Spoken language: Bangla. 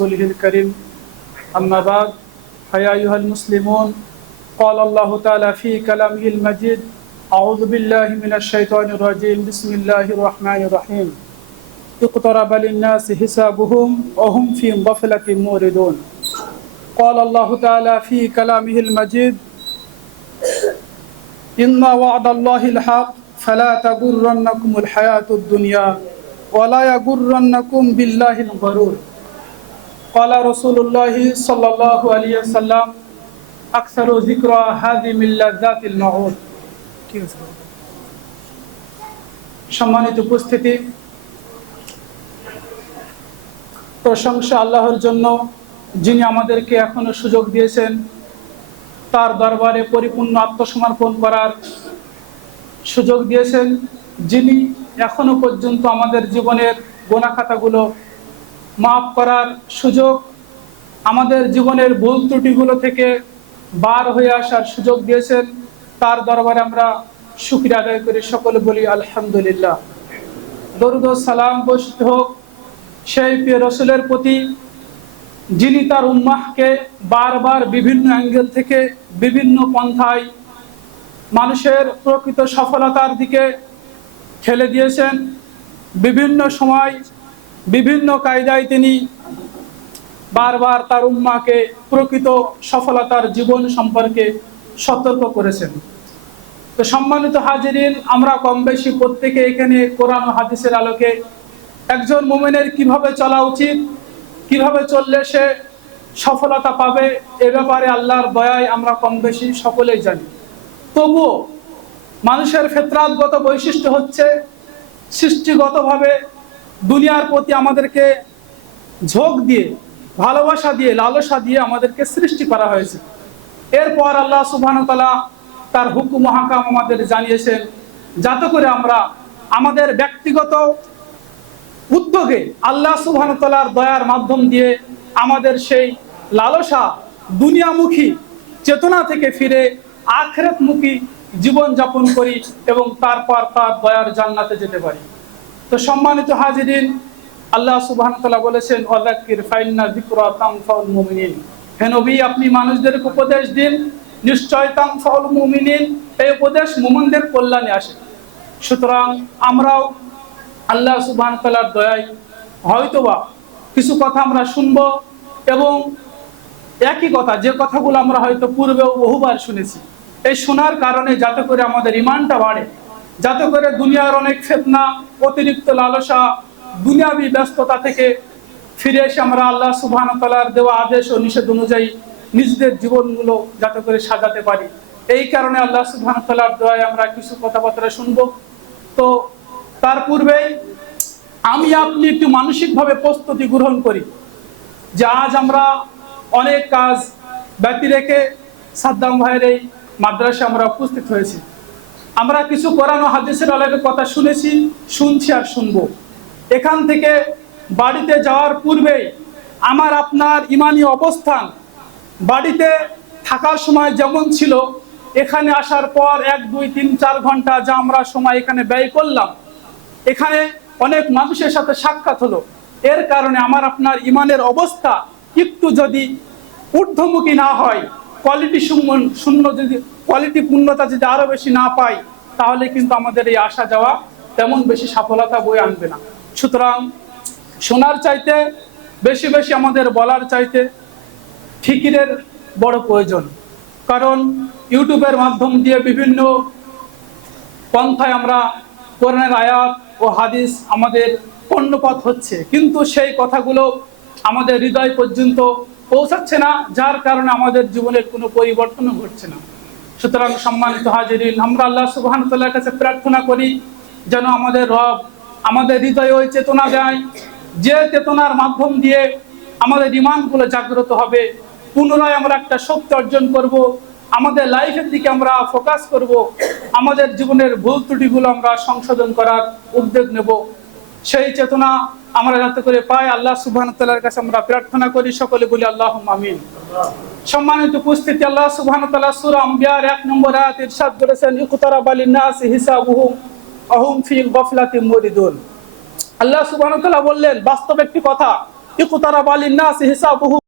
رسوله الكريم أما بعد فيا أيها المسلمون قال الله تعالى في كلامه المجيد أعوذ بالله من الشيطان الرجيم بسم الله الرحمن الرحيم اقترب للناس حسابهم وهم في غفلة معرضون قال الله تعالى في كلامه المجيد إن وعد الله الحق فلا تغرنكم الحياة الدنيا ولا يغرنكم بالله الغرور قال رسول الله صلى الله عليه وسلم أكثر ذكرى هذه من لذات الموت সম্মানিত উপস্থিতি, প্রশংসা আল্লাহর জন্য যিনি আমাদেরকে এখনো সুযোগ দিয়েছেন তার দরবারে পরিপূর্ণ আত্মসমর্পণ করার সুযোগ দিয়েছেন, যিনি এখনো পর্যন্ত আমাদের জীবনের গুনাহ খাতাগুলো মাফ করার সুযোগ, আমাদের জীবনের ভুল ত্রুটিগুলো থেকে বার হয়ে আসার সুযোগ দিয়েছেন। তার দরবারে আমরা শুকরিয়া আদায় করি, সকলে বলি আলহামদুলিল্লাহ। দরুদ ও সালাম বর্ষিত হোক সেই প্রিয় রাসূলের প্রতি, যিনি তার উম্মাহকে বারবার বিভিন্ন অ্যাঙ্গেল থেকে বিভিন্ন পন্থায় মানুষের প্রকৃত সফলতার দিকে ঠেলে দিয়েছেন। বিভিন্ন সময় বিভিন্ন কায়দায় তিনি বারবার তার উম্মাহকে প্রকৃত সফলতার জীবন সম্পর্কে সতর্ক করেছেন। তো সম্মানিত হাজিরিন, আমরা কম বেশি প্রত্যেকে এখানে কোরআন ও হাদিসের আলোকে একজন মুমিনের কিভাবে চলা উচিত, কিভাবে চললে সে সফলতা পাবে, এ ব্যাপারে আল্লাহর দয়ায় আমরা কম বেশি সকলেই জানি। তবুও মানুষের ফিতরাতগত বৈশিষ্ট্য হচ্ছে সৃষ্টিগতভাবে দুনিয়ার প্রতি আমাদেরকে ঝোঁক দিয়ে, ভালোবাসা দিয়ে, লালসা দিয়ে আমাদেরকে সৃষ্টি করা হয়েছে। এরপর আল্লাহ সুবহানাহু ওয়া তাআলা তার হুকুম হাকাম আমাদের জানিয়েছেন যাতে করে আমরা আমাদের ব্যক্তিগত উদ্যোগে আল্লাহ সুবহানাহু ওয়া তাআলার দয়ার মাধ্যম দিয়ে আমাদের সেই লালসা দুনিয়ামুখী চেতনা থেকে ফিরে আখিরাতমুখী জীবন যাপন করি এবং তারপর তার দয়ার জান্নাতে যেতে পারি। তো সম্মানিত হাজিরিন, আল্লাহ সুবহানাহু ওয়া তাআলা বলেছেন ওয়াযাক্কির ফাইন্না যিকরা তানফাউল মুমিনিন, হে নবী আপনি মানুষদেরকে উপদেশ দিন, নিশ্চয় তানফাউল মুমিনিন, এই উপদেশ মুমিনদের কল্যাণে আসে। সুতরাং আমরাও আল্লাহ সুবহানাহু ওয়া তাআলার দয়ায় হয়তোবা কিছু কথা আমরা শুনবো এবং একই কথা, যে কথাগুলো আমরা হয়তো পূর্বেও বহুবার শুনেছি, এই শোনার কারণে যাতে করে আমাদের ঈমানটা বাড়ে, যাতে করে দুনিয়ার অনেক ফিতনা, অতিরিক্ত লালসা, দুনিয়াবী ব্যস্ততা থেকে ফিরে এসে আমরা আল্লাহ সুবহানাহু ওয়া তাআলার দেওয়া আদেশ ও নিষেধ অনুযায়ী নিজেদের জীবনগুলো যাতে করে সাজাতে পারি। এই কারণে আল্লাহ সুবহানাহু ওয়া তাআলার দয়ায় আমরা কিছু কথাবার্তা শুনবো। তো তার পূর্বেই আমি আপনি একটু মানসিকভাবে প্রস্তুতি গ্রহণ করি যে আজ আমরা অনেক কাজ ব্যতি রেখে সাদ্দাম ভাইয়ের এই মাদ্রাসায় আমরা উপস্থিত হয়েছি। আমরা কিছু কোরআন ও হাদিসের আলোকে কথা শুনেছি, শুনছি আর শুনবো। এখান থেকে বাড়িতে যাওয়ার পূর্বেই আমার আপনার ঈমানি অবস্থান বাড়িতে থাকার সময় যেমন ছিল, এখানে আসার পর 1, 2, 3, 4 ঘন্টা যা আমরা সময় এখানে ব্যয় করলাম, এখানে অনেক মানুষের সাথে সাক্ষাৎ হলো, এর কারণে আমার আপনার ঈমানের অবস্থা একটু যদি ঊর্ধ্বমুখী না হয়, কোয়ালিটি পূর্ণতা যদি আরো বেশি না পাই, তাহলে কিন্তু আমাদের এই আসা যাওয়া তেমন বেশি সফলতা বয়ে আনবে না। সুতরাং শোনার চাইতে বেশি বেশি আমাদের বলার চাইতে ফিকিরের বড় প্রয়োজন। কারণ ইউটিউবের মাধ্যম দিয়ে বিভিন্ন পন্থায় আমরা কোরআনের আয়াত ও হাদিস আমাদের কর্ণপাত হচ্ছে, কিন্তু সেই কথাগুলো আমাদের হৃদয় পর্যন্ত পৌঁছাচ্ছে না, যার কারণে আমাদের জীবনের কোনো পরিবর্তন ঘটছে না। সুতরাং সম্মানিত হাজিরিন, আমরা আল্লাহ সুবহানাহু ওয়া তাআলার কাছে প্রার্থনা করি যেন আমাদের রব আমাদের হৃদয়ে ওই চেতনা দেয়, যে চেতনার মাধ্যম দিয়ে আমাদের ঈমানগুলো জাগ্রত হবে, পুনরায় আমরা একটা শক্তি অর্জন করব, আমাদের লাইফের দিকে আমরা ফোকাস করব, আমাদের জীবনের ভুল ত্রুটিগুলো আমরা সংশোধন করার উদ্যোগ নেব। সেই চেতনা আমরা যাতে করে পাই আল্লাহ সুবহানাহু ওয়া তাআলার কাছে আমরা প্রার্থনা করি, সকলে বলি আল্লাহুম্মা আমিন। সম্মানিত উপস্থিতি, আল্লাহ সুবহানাহু ওয়া তাআলা সূরা আম্বিয়ার 1 নম্বর আয়াত ইরশাদ করেছেন ইকতারাবা লিন-নাসি হিসাবুহুম ওয়া হুম ফি গাফলাতিন মুরিদুন। আল্লাহ সুবহানাহু ওয়া তাআলা বললেন বাস্তব একটি কথা, ইকতারাবা লিন-নাসি হিসাবুহু